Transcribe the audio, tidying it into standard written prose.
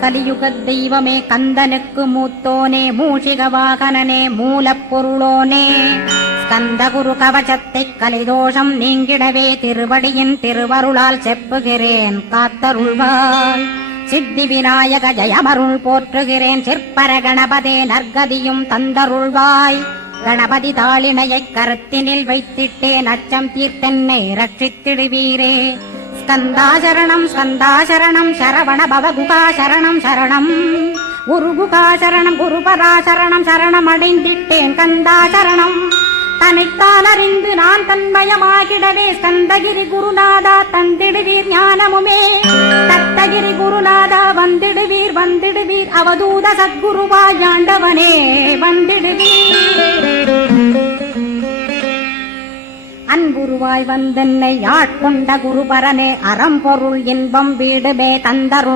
கலியுகத் தெய்வமே கந்தனுக்கு மூத்தோனே மூஷிக வாகனனே மூலப்பொருளோனே ஸ்கந்த குரு கவசத்தைக் கலிதோஷம் நீங்கிடவே திருவடியின் திருவருளால் செப்புகிறேன் காத்தருள்வாய். சித்தி விநாயக ஜயமருள் போற்றுகிறேன் சிற்பர கணபதே நற்கதியும் தந்தருள்வாய். கணபதி தாளினையைக் கருத்தினில் வைத்திட்டேன் அச்சம் தீர்த்தென்னை ரட்சித்திடுவீரே. ஸ்கந்தாசரணம் ஸ்கந்தாசரணம் சரவண பவகுகாசரணம் சரணம் குருகுகாசரணம் குருபராசரணம் சரணம் அடைந்திட்டேன் கந்தாசரணம். தன்னைத்தான் அறிந்து நான் தன்மயமாகிடவே ஸ்கந்தகிரி குருநாதா தந்திடுவீர் ஞானமுமே. தத்தகிரி குருநாதா வந்திடுவீர் வந்திடுவீர் அவதூத சத்குருவாய் ஆண்டவனே வந்திடுவீர். அன்புருவாய் வந்தென்னை ஆட்கொண்ட குருபரனே அறம்பொருள் இன்பம் வீடுமே தந்தருள்